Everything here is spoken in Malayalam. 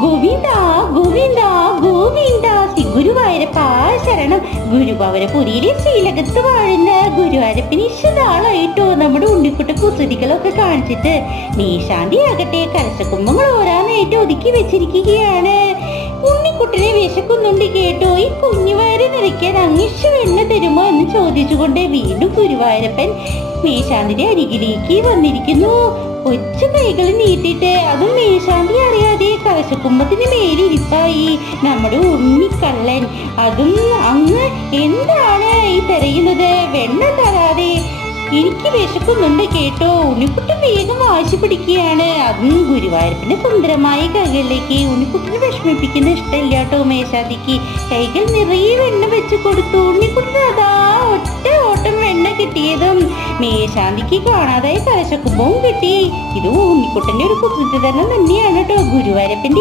ഗോവിന്ദ ഗോവിന്ദ ഗോവിന്ദ ശ്രീ ഗുരുവായൂരപ്പ ശരണം. ഗുരുവായൂരപുരിയിലെ ശ്രീലകത്ത് വാഴുന്ന ഗുരുവായൂരപ്പന് ഇഷ്ടനാളായിട്ടോ നമ്മുടെ ഉണ്ണിക്കുട്ട കുസൃതികളൊക്കെ കാണിച്ചിട്ട്. മേശാന്തി ആകട്ടെ കലശകുംഭങ്ങൾ ഓരോന്നായിട്ട് ഒതുക്കി വെച്ചിരിക്കുകയാണ്. ഉണ്ണിക്കുട്ടനെ വിശക്കുന്നുണ്ട് കേട്ടോ. ഈ കുഞ്ഞുവയറ് നിറയ്ക്കാൻ അങ്ങിഷ വെണ്ണ തരുമോ എന്ന് ചോദിച്ചുകൊണ്ട് വീണ്ടും ഗുരുവായൂരപ്പൻ മേശാന്തിന്റെ അരികിലേക്ക് വന്നിരിക്കുന്നു. ഒച്ച കൈകൾ നീട്ടിട്ട്, അതും മേശാന്തി അറിയാതെ കലശക്കുമ്പത്തിന് മേലിരിപ്പായി നമ്മുടെ ഉണ്ണിക്കള്ളൻ. അതും അങ്ങ് എന്താണ് ഈ തിരയുന്നത്? വെണ്ണ തരാതെ എനിക്ക് വിശക്കുന്നുണ്ട് കേട്ടോ. ഉണ്ണിക്കുട്ടൻ വേഗം വാശി പിടിക്കുകയാണ്. അതും ഗുരുവായൂരപ്പന്റെ സുന്ദരമായ കൈകളിലേക്ക്. ഉണ്ണിക്കുട്ടിനെ വിഷമിപ്പിക്കുന്ന ഇഷ്ടമില്ല കേട്ടോ മേശാന്തിക്ക്. കൈകൾ നിറയെ വെണ്ണ വെച്ച് കൊടുത്തു. ഉണ്ണിക്കുട്ടൻ അതാ ഒറ്റ ഓട്ടം വെണ്ണ കിട്ടിയതും മേശാന്തിക്ക് കാണാതായ കലശക്കുമ്പവും കിട്ടി. ഇത് ഉണ്ണിക്കുട്ടന്റെ ഒരു കുസൃതി തന്നെയാണ് കേട്ടോ. ഗുരുവായൂരപ്പന്റെ